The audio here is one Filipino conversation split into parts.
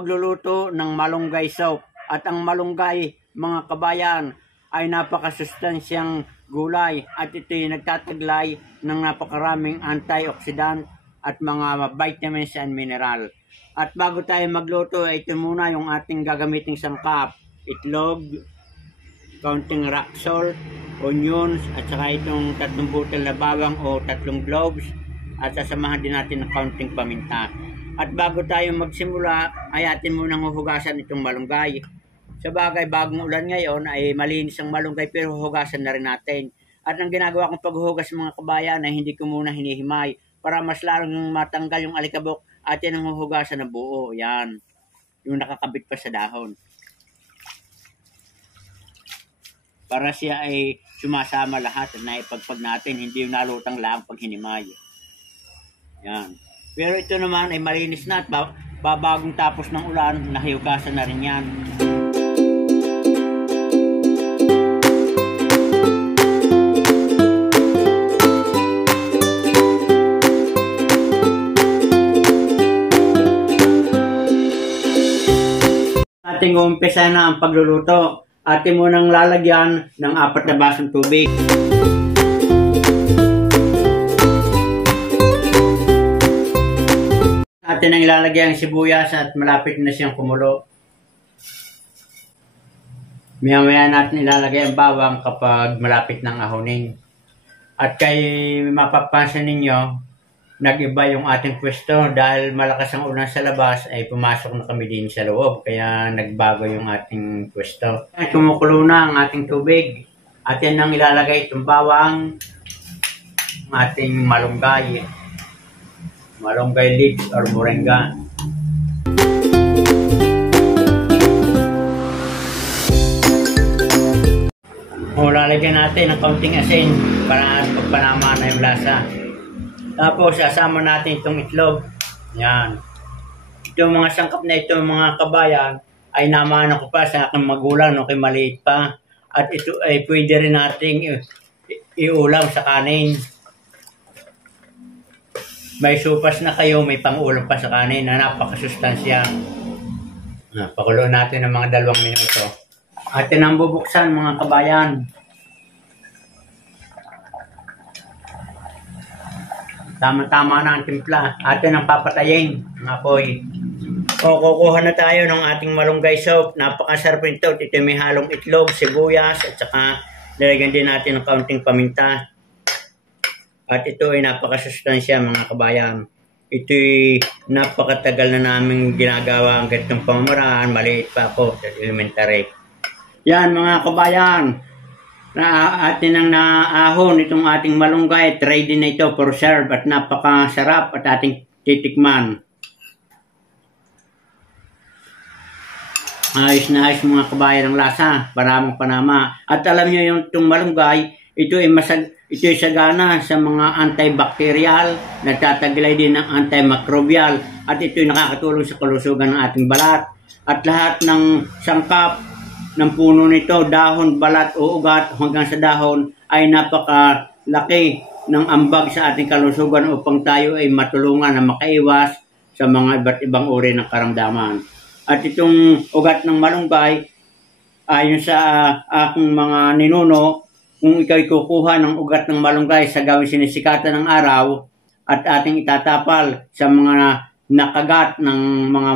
Pagluluto ng malunggay soup. At ang malunggay, mga kabayan, ay napakasustansyang gulay at ito'y nagtataglay ng napakaraming antioxidant at mga vitamins and mineral. At bago tayo magluto, ito muna yung ating gagamiting sangkap. Itlog, kaunting rock salt, onions, at saka itong 3 butil na bawang o 3 cloves. At sasamahan din natin ng kaunting paminta. At bago tayo magsimula, ay atin munang huhugasan itong malunggay. Sa bagay, bagong ulan ngayon ay malinis ang malunggay pero huhugasan na rin natin. At ang ginagawa kong paghuhugas mga kabayan ay hindi ko muna hinihimay para mas lalong matanggal yung alikabok at yan ang huhugasan na buo. Yan. Yung nakakabit pa sa dahon. Para siya ay sumasama lahat at naipagpag natin, hindi yung nalutang lang pag hinimay. Yan. Pero ito naman ay malinis na at babagong tapos ng ulan, nahihugasan na rin yan. Ating umpisa na ang pagluluto. Ating munang lalagyan ng 4 na basong tubig. Atin ang ilalagay ang sibuyas at malapit na siyang kumulo. Maya-maya natin ilalagay ang bawang kapag malapit ng ahonin. At kay mapapansin ninyo, nag-iba yung ating pwesto dahil malakas ang ulan sa labas ay pumasok na kami din sa loob. Kaya nagbago yung ating pwesto. Kumukulo na ang ating tubig. At yan ang ilalagay itong bawang, ating malunggay. Malunggay leaves or moringa. Lalagyan natin ng kaunting asin para pagpanama na yung lasa. Tapos sasama natin itong itlog. Yan. Itong mga sangkap na ito mga kabayan ay namana ko pa sa aking magulang no, kay maliit pa. At ito ay pwede rin nating iulam sa kanin. May supas na kayo, may pang-ulam pa sa kanin na napakasustansya. Pakulo natin ng mga 2 minuto. At yan ang bubuksan mga kabayan. Tama-tama na ang timpla. Atin ang papatayin ng apoy. Kukuha na tayo ng ating malunggay soup. Napakasarap nito. Ito may halong itlog, sibuyas, at saka lalagyan din natin ng kaunting paminta. At ito ay napakasustansya mga kabayan. Ito'y napakatagal na namin ginagawa ang ganitong pamamaraan. Maliit pa ako sa elementary. Yan mga kabayan. Na atin ang naahon itong ating malunggay. Ready na ito for serve at napakasarap at ating titikman. Ayos na ayos mga kabayan ang lasa. Paramang panama. At alam nyo yung itong malunggay, ito ay sagana sa mga antibacterial, nagtataglay din ng antimicrobial, at ito ay nakakatulong sa kalusugan ng ating balat. At lahat ng sangkap ng puno nito, dahon, balat o ugat hanggang sa dahon ay napakalaki ng ambag sa ating kalusugan upang tayo ay matulungan na makaiwas sa mga iba't ibang uri ng karamdaman. At itong ugat ng malunggay, ayon sa aking mga ninuno, kung ikaw'y kukuha ng ugat ng malunggay sa gawing sinisikatan ng araw at ating itatapal sa mga nakagat ng mga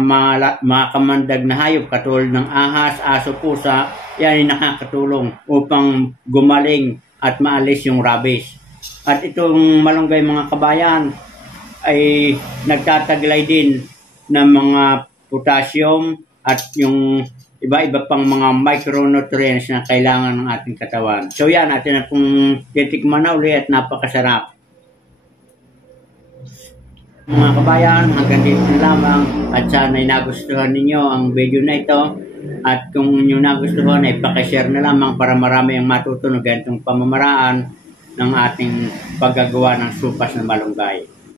makamandag na hayop katulad ng ahas, aso, pusa, yan ay nakakatulong upang gumaling at maalis yung rabies. At itong malunggay mga kabayan ay nagtataglay din ng mga potassium at yung iba-iba pang mga micronutrients na kailangan ng ating katawan. So yan, atin na kung titikman na ulit at napakasarap. Mga kabayan, hanggang dito na lamang at sana'y nagustuhan ninyo ang video na ito. At kung inyo nagustuhan ay pakishare na lamang para marami ang matutunan ganitong pamamaraan ng ating paggagawa ng supas na malunggay.